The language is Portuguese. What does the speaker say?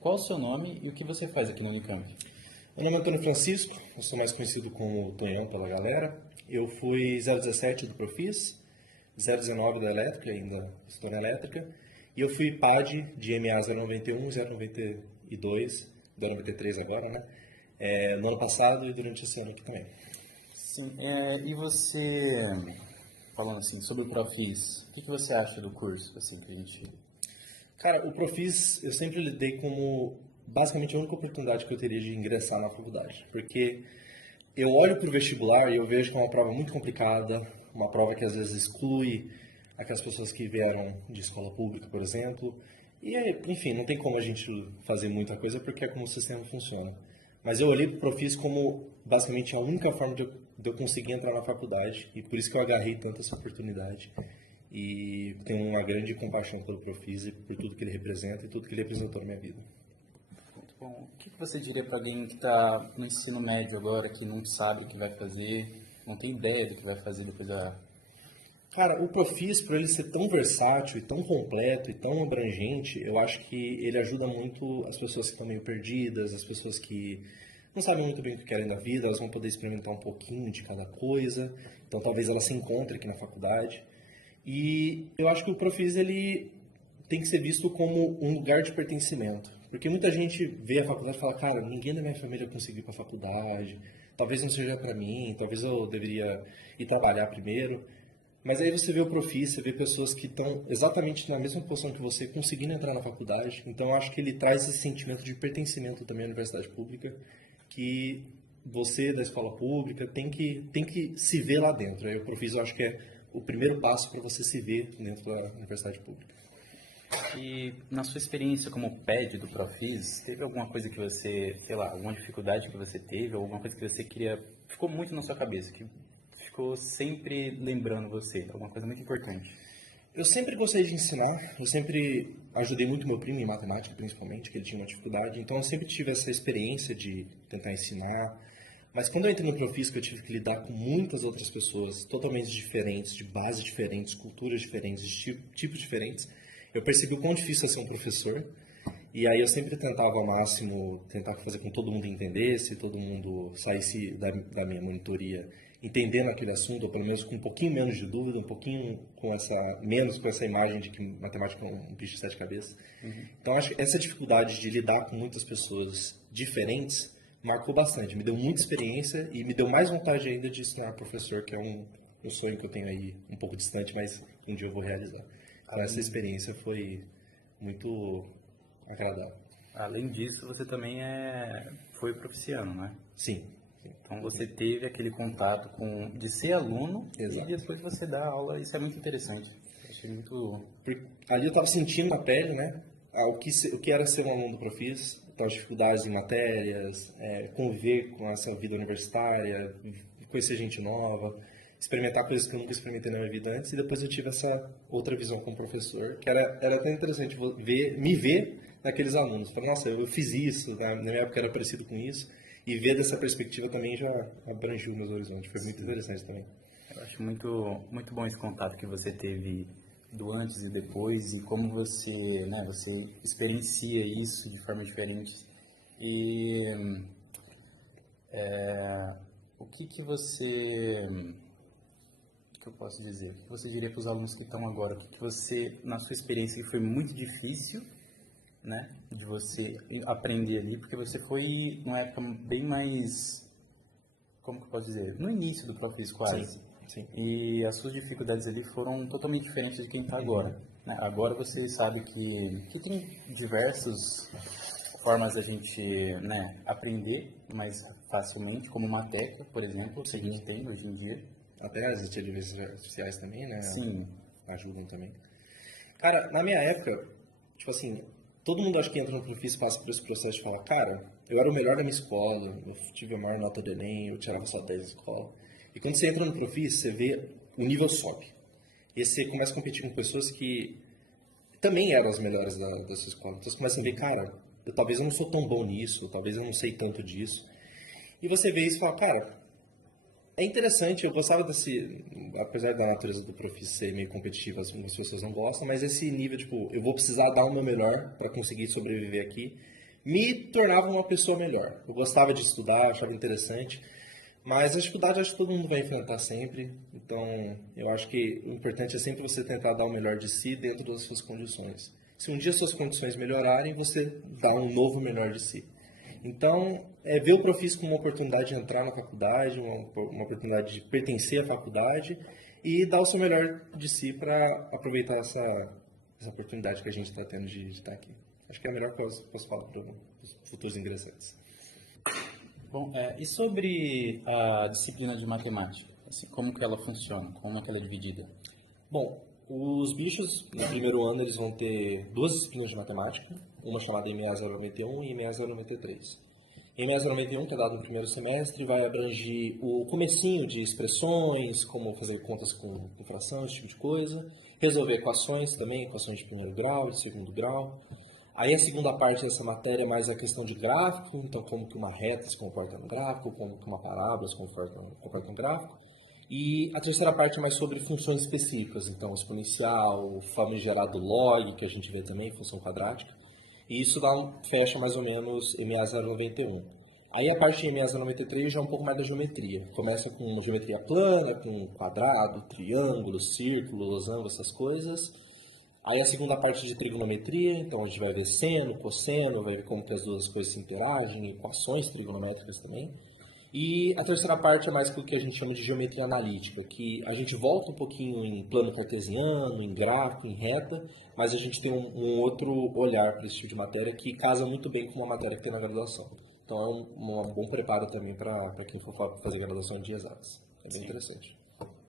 qual o seu nome e o que você faz aqui na Unicamp? Meu nome é Antônio Francisco, eu sou mais conhecido como Tonhão pela galera. Eu fui 017 do Profis, 019 da Elétrica, ainda estou na Elétrica. E eu fui PAD de MA 091 e 092, 093 agora, né? No ano passado e durante esse ano aqui também. Sim, e você, falando assim, sobre o Profis, o que você acha do curso, assim, que a gente... Cara, o Profis eu sempre lidei como basicamente a única oportunidade que eu teria de ingressar na faculdade. Porque eu olho para o vestibular e eu vejo que é uma prova muito complicada, uma prova que às vezes exclui aquelas pessoas que vieram de escola pública, por exemplo. E, enfim, não tem como a gente fazer muita coisa porque é como o sistema funciona. Mas eu olhei para o Profis como basicamente a única forma de eu conseguir entrar na faculdade e por isso que eu agarrei tanto essa oportunidade. E tenho uma grande compaixão pelo Profis e por tudo que ele representa e tudo que ele representou na minha vida. Muito bom. O que você diria para alguém que está no ensino médio agora, que não sabe o que vai fazer, não tem ideia do que vai fazer depois da... Cara, o Profis, por ele ser tão versátil e tão completo e tão abrangente, eu acho que ele ajuda muito as pessoas que estão meio perdidas, as pessoas que não sabem muito bem o que querem da vida, elas vão poder experimentar um pouquinho de cada coisa, então talvez elas se encontrem aqui na faculdade. E eu acho que o Profis, ele tem que ser visto como um lugar de pertencimento, porque muita gente vê a faculdade e fala, cara, ninguém da minha família conseguiu ir para a faculdade, talvez não seja para mim, talvez eu deveria ir trabalhar primeiro. Mas aí você vê o Profis, você vê pessoas que estão exatamente na mesma posição que você, conseguindo entrar na faculdade. Então eu acho que ele traz esse sentimento de pertencimento também à universidade pública, que você da escola pública tem que se ver lá dentro. Aí o Profis eu acho que é o primeiro passo para você se ver dentro da universidade pública. E na sua experiência como PED do Profis, teve alguma coisa que você, sei lá, alguma dificuldade que você teve, alguma coisa que você queria, ficou muito na sua cabeça, que ficou sempre lembrando você, alguma coisa muito importante? Eu sempre gostei de ensinar, eu sempre ajudei muito meu primo em matemática, principalmente, que ele tinha uma dificuldade, então eu sempre tive essa experiência de tentar ensinar. Mas quando eu entrei no Profis, que eu tive que lidar com muitas outras pessoas totalmente diferentes, de bases diferentes, culturas diferentes, de tipos diferentes, eu percebi o quão difícil é ser um professor. E aí eu sempre tentava ao máximo, tentar fazer com que todo mundo entendesse, todo mundo saísse da minha monitoria entendendo aquele assunto, ou pelo menos com um pouquinho menos de dúvida, um pouquinho menos com essa imagem de que matemática é um bicho de sete cabeças. Então acho que essa dificuldade de lidar com muitas pessoas diferentes marcou bastante, me deu muita experiência e me deu mais vontade ainda de ensinar professor, que é um sonho que eu tenho aí um pouco distante, mas um dia eu vou realizar. Então essa experiência foi muito agradável. Além disso, você também foi profissional, né? Sim. Então você teve aquele contato de ser aluno. Exato. E depois você dá aula, isso é muito interessante. Eu achei muito... Ali eu estava sentindo na pele, né, o que era ser um aluno do Profis, então as dificuldades em matérias, conviver com essa vida universitária, conhecer gente nova, experimentar coisas que eu nunca experimentei na minha vida antes, e depois eu tive essa outra visão como professor, que era até interessante me ver naqueles alunos. Falei, nossa, eu fiz isso, na minha época era parecido com isso, e ver dessa perspectiva também já abrangiu meus horizontes. Foi muito interessante também. Eu acho muito, muito bom esse contato que você teve do antes e depois e como você, né, você experiencia isso de forma diferente. E o que você, o que eu posso dizer? O que você diria para os alunos que estão agora? O que você, na sua experiência, que foi muito difícil, né, de você aprender ali, porque você foi numa época bem mais, como que eu posso dizer, no início do Profis quase. Sim. E as suas dificuldades ali foram totalmente diferentes de quem está agora. Né? Agora você sabe que tem diversas formas da gente, né, aprender mais facilmente, como Mateca, por exemplo, que a gente tem hoje em dia. Até as inteligências artificiais também, né? Sim. Ajudam também. Cara, na minha época, tipo assim, todo mundo acho que entra no Profis passa por esse processo de falar, cara, eu era o melhor da minha escola, eu tive a maior nota do Enem, eu tirava só 10 da escola. E quando você entra no Profis, você vê o nível sobe. E você começa a competir com pessoas que também eram as melhores da sua escola. Então você começa a ver, cara, talvez eu não sou tão bom nisso, talvez eu não sei tanto disso. E você vê isso e fala, cara, é interessante, eu gostava desse, apesar da natureza do Profis ser meio competitiva, algumas pessoas não gostam, mas esse nível, tipo, eu vou precisar dar o meu melhor para conseguir sobreviver aqui, me tornava uma pessoa melhor. Eu gostava de estudar, achava interessante, mas a dificuldade acho que todo mundo vai enfrentar sempre. Então, eu acho que o importante é sempre você tentar dar o melhor de si dentro das suas condições. Se um dia suas condições melhorarem, você dá um novo melhor de si. Então, ver o Profis como uma oportunidade de entrar na faculdade, uma oportunidade de pertencer à faculdade e dar o seu melhor de si para aproveitar essa oportunidade que a gente está tendo de estar aqui. Acho que é a melhor coisa que eu posso falar para os futuros ingressantes. Bom, e sobre a disciplina de matemática? Assim, como que ela funciona? Como que ela é dividida? Bom, os bichos, no primeiro ano, eles vão ter duas disciplinas de matemática, uma chamada MA 091 e MA 093. MA 091, que é dado no primeiro semestre, vai abranger o comecinho de expressões, como fazer contas com fração, esse tipo de coisa, resolver equações também, equações de primeiro grau, de segundo grau. Aí a segunda parte dessa matéria é mais a questão de gráfico, então como que uma reta se comporta no gráfico, como que uma parábola se comporta no gráfico. E a terceira parte é mais sobre funções específicas, então exponencial, o famigerado log, que a gente vê também, função quadrática. E isso fecha mais ou menos MA 091. Aí a parte de MA 093 já é um pouco mais da geometria. Começa com geometria plana, com quadrado, triângulo, círculo, losango, essas coisas. Aí a segunda parte de trigonometria, então a gente vai ver seno, cosseno, vai ver como que as duas coisas se interagem, equações trigonométricas também. E a terceira parte é mais o que a gente chama de geometria analítica, que a gente volta um pouquinho em plano cartesiano, em gráfico, em reta, mas a gente tem um outro olhar para esse tipo de matéria que casa muito bem com uma matéria que tem na graduação. Então é um bom preparo também para quem for fazer graduação de exatas. É bem interessante.